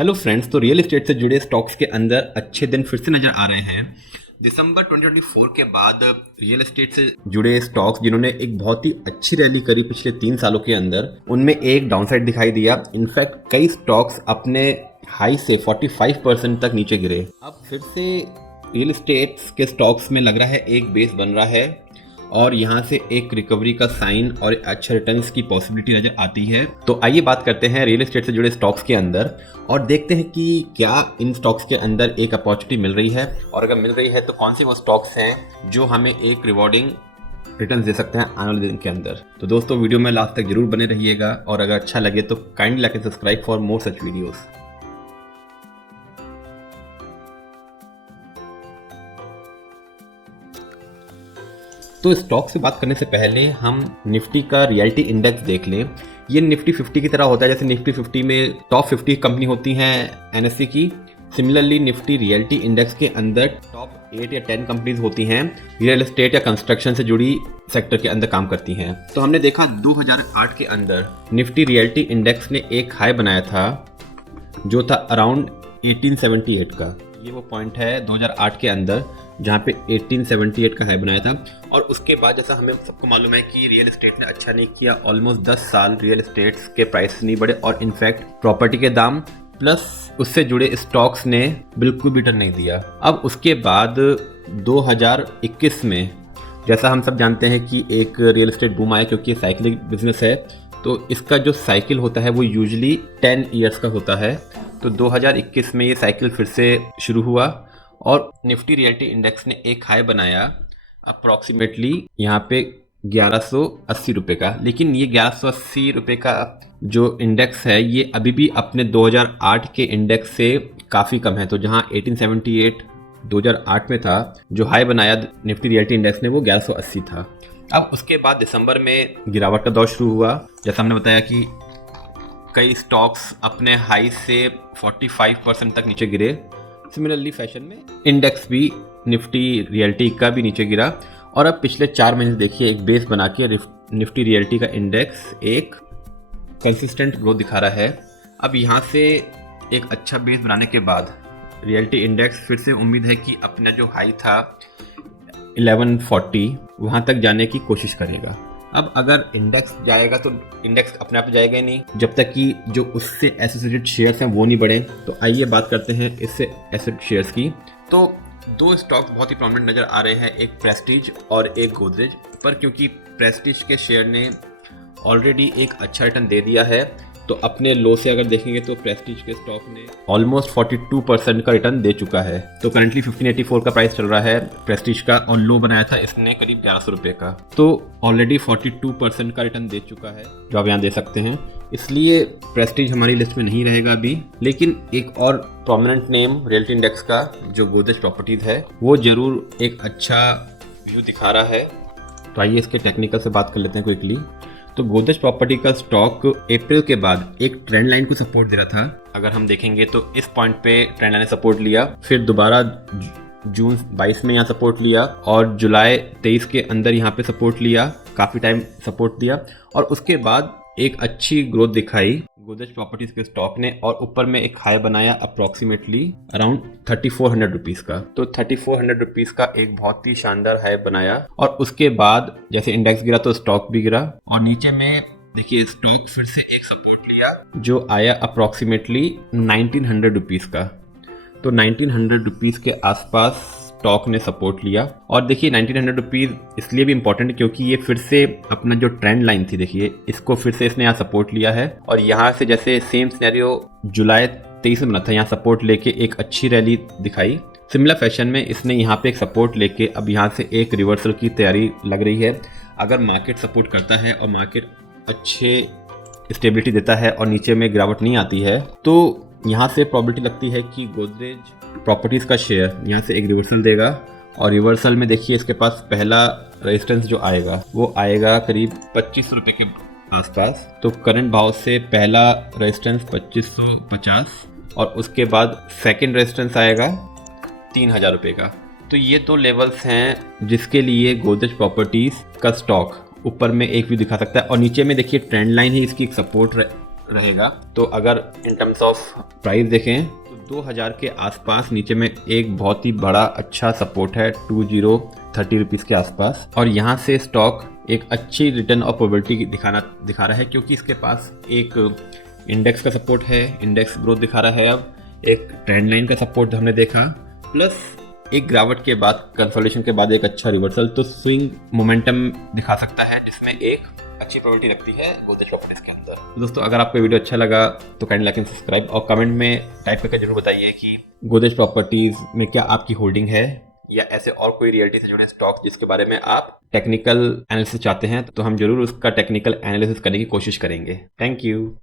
Hello friends, तो real estate से जुड़े स्टॉक्स के अंदर अच्छे दिन फिर से नजर आ रहे हैं। दिसंबर 2024 के बाद रियल एस्टेट से जुड़े स्टॉक्स जिन्होंने एक बहुत ही अच्छी रैली करी पिछले 3 सालों के अंदर, उनमें एक डाउनसाइड दिखाई दिया। इनफैक्ट कई स्टॉक्स अपने हाई से 45% तक नीचे गिरे। अब फिर से रियल एस्टेट के स्टॉक्स में लग रहा है एक बेस बन रहा है और यहाँ से एक रिकवरी का साइन और अच्छे रिटर्न्स की पॉसिबिलिटी नजर आती है। तो आइए बात करते हैं रियल एस्टेट से जुड़े स्टॉक्स के अंदर और देखते हैं कि क्या इन स्टॉक्स के अंदर एक अपॉर्चुनिटी मिल रही है, और अगर मिल रही है तो कौन से वो स्टॉक्स हैं जो हमें एक रिवॉर्डिंग रिटर्न दे सकते हैं आने वाले दिन के अंदर। तो दोस्तों, वीडियो में लास्ट तक जरूर बने रहिएगा और अगर अच्छा लगे तो kindly like and subscribe for more such videos. तो स्टॉक से बात करने से पहले हम निफ्टी का रियलिटी इंडेक्स देख लें। ये निफ्टी 50 की तरह होता है, जैसे निफ्टी 50 में टॉप 50 कंपनी होती हैं एनएससी की। सिमिलरली निफ्टी रियलिटी इंडेक्स के अंदर टॉप 8 या 10 कंपनीज होती हैं रियल एस्टेट या कंस्ट्रक्शन से जुड़ी सेक्टर के अंदर काम करती हैं। तो हमने देखा 2008 के अंदर निफ्टी रियलिटी इंडेक्स ने एक हाई बनाया था जो था अराउंड 1878 का। ये वो पॉइंट है 2008 के अंदर जहाँ पे 1878 का हाई बनाया था। और उसके बाद जैसा हमें सबको मालूम है कि रियल एस्टेट ने अच्छा नहीं किया। ऑलमोस्ट 10 साल रियल एस्टेट के प्राइस नहीं बढ़े और इनफैक्ट प्रॉपर्टी के दाम प्लस उससे जुड़े स्टॉक्स ने बिल्कुल भी रिटर्न नहीं दिया। अब उसके बाद 2021 में जैसा हम सब जानते हैं कि एक रियल एस्टेट बूम आया, क्योंकि साइक्लिक बिजनेस है तो इसका जो साइकिल होता है वो यूजुअली 10 ईयर्स का होता है। तो 2021 में ये साइकिल फिर से शुरू हुआ और निफ्टी रियलिटी इंडेक्स ने एक हाई बनाया अप्रॉक्सीमेटली यहाँ पे 1180 रुपये का। लेकिन ये 1180 रुपये का जो इंडेक्स है ये अभी भी अपने 2008 के इंडेक्स से काफ़ी कम है। तो जहाँ 1878 2008 में था, जो हाई बनाया निफ्टी रियलिटी इंडेक्स ने वो 1180 था। अब उसके बाद दिसंबर में गिरावट का दौर शुरू हुआ। जैसा हमने बताया कि कई स्टॉक्स अपने हाई से 45% तक नीचे गिरे। सिमिलरली फैशन में इंडेक्स भी निफ्टी रियलिटी का भी नीचे गिरा और अब पिछले 4 महीने देखिए एक बेस बना के निफ्टी रियलिटी का इंडेक्स एक कंसिस्टेंट ग्रोथ दिखा रहा है। अब यहाँ से एक अच्छा बेस बनाने के बाद रियलिटी इंडेक्स फिर से उम्मीद है कि अपना जो हाई था 1140 वहाँ तक जाने की कोशिश करेगा। अब अगर इंडेक्स जाएगा तो इंडेक्स अपने आप जाएगा ही नहीं जब तक कि जो उससे एसोसिएटेड शेयर्स हैं वो नहीं बढ़े। तो आइए बात करते हैं इससे एसोसिएटेड शेयर्स की। तो 2 स्टॉक्स बहुत ही प्रोमिनेंट नज़र आ रहे हैं, एक प्रेस्टीज और एक गोदरेज। पर क्योंकि प्रेस्टीज के शेयर ने ऑलरेडी एक अच्छा रिटर्न दे दिया है तो अपने लो से अगर देखेंगे तो प्रेस्टीज के स्टॉक ने ऑलमोस्ट 42% का रिटर्न दे चुका है। तो करंटली 1584 का प्राइस चल रहा है प्रेस्टीज का और लो बनाया था इसने करीब 1100 रुपये का। तो ऑलरेडी 42% का रिटर्न दे चुका है जो आप यहाँ दे सकते हैं। इसलिए प्रेस्टीज हमारी लिस्ट में नहीं रहेगा अभी। लेकिन एक और प्रोमिनेंट नेम रियलिटी इंडेक्स का जो गोदरेज प्रॉपर्टीज है वो जरूर एक अच्छा व्यू दिखा रहा है। तो आइए इसके टेक्निकल से बात कर लेते हैं क्विकली। तो गोदरेज प्रॉपर्टी का स्टॉक अप्रैल के बाद एक ट्रेंड लाइन को सपोर्ट दे रहा था। अगर हम देखेंगे तो इस पॉइंट पे ट्रेंड लाइन ने सपोर्ट लिया, फिर दोबारा जून 22 में यहाँ सपोर्ट लिया और जुलाई 23 के अंदर यहाँ पे सपोर्ट लिया, काफ़ी टाइम सपोर्ट दिया और उसके बाद एक अच्छी ग्रोथ दिखाई गोदरेज प्रॉपर्टीज के स्टॉक ने और ऊपर में एक हाई बनाया अप्रॉक्सीमेटली अराउंड 3400 रुपीज़ का। तो 3400 रुपीज़ का एक बहुत ही शानदार हाई बनाया और उसके बाद जैसे इंडेक्स गिरा तो स्टॉक भी गिरा और नीचे में देखिए स्टॉक फिर से एक सपोर्ट लिया जो आया अप्रॉक्सीमेटली 1900 रुपीज़ का। तो 1900 रुपीज़ के आसपास स्टॉक ने सपोर्ट लिया और देखिए 1900 रुपीज़ इसलिए भी इम्पोर्टेंट क्योंकि ये फिर से अपना जो ट्रेंड लाइन थी देखिए इसको फिर से इसने यहाँ सपोर्ट लिया है और यहाँ से जैसे सेम सिनेरियो जुलाई 23 में बना था, यहाँ सपोर्ट लेके एक अच्छी रैली दिखाई। सिमिलर फैशन में इसने यहाँ पे एक सपोर्ट लेके अब यहाँ से एक रिवर्सल की तैयारी लग रही है। अगर मार्केट सपोर्ट करता है और मार्केट अच्छे स्टेबिलिटी देता है और नीचे में गिरावट नहीं आती है तो यहाँ से प्रोबेबिलिटी लगती है कि गोदरेज प्रॉपर्टीज़ का शेयर यहाँ से एक रिवर्सल देगा और रिवर्सल में देखिए इसके पास पहला रेजिस्टेंस जो आएगा वो आएगा करीब 25 रुपये के आसपास। तो करंट भाव से पहला रेजिस्टेंस 2550 और उसके बाद सेकंड रेजिस्टेंस आएगा 3000 रुपये का। तो ये 2 लेवल्स हैं जिसके लिए गोदरेज प्रॉपर्टीज़ का स्टॉक ऊपर में एक व्यू दिखा सकता है और नीचे में देखिए ट्रेंड लाइन है, इसकी एक सपोर्ट रहेगा। तो अगर इन टर्म्स ऑफ प्राइस देखें तो 2000 के आसपास नीचे में एक बहुत ही बड़ा अच्छा सपोर्ट है 2030 रुपीज़ के आसपास, और यहाँ से स्टॉक एक अच्छी रिटर्न ऑफ प्रोबेबिलिटी दिखा रहा है, क्योंकि इसके पास एक इंडेक्स का सपोर्ट है, इंडेक्स ग्रोथ दिखा रहा है, अब एक ट्रेंड लाइन का सपोर्ट हमने देखा, प्लस एक गिरावट के बाद कंसोलिडेशन के बाद एक अच्छा रिवर्सल, तो स्विंग मोमेंटम दिखा सकता है जिसमें एक अच्छी प्रोबेबिलिटी रखती है गोदरेज प्रॉपर्टीज के अंदर। तो दोस्तों अगर आपको वीडियो अच्छा लगा तो काइंडली लाइक एंड सब्सक्राइब, और कमेंट में टाइप करके जरूर बताइए कि गोदरेज प्रॉपर्टीज में क्या आपकी होल्डिंग है, या ऐसे और कोई रियलिटी से जुड़े स्टॉक जिसके बारे में आप टेक्निकल एनालिसिस चाहते हैं, तो हम जरूर उसका टेक्निकल एनालिसिस करने की कोशिश करेंगे। Thank you.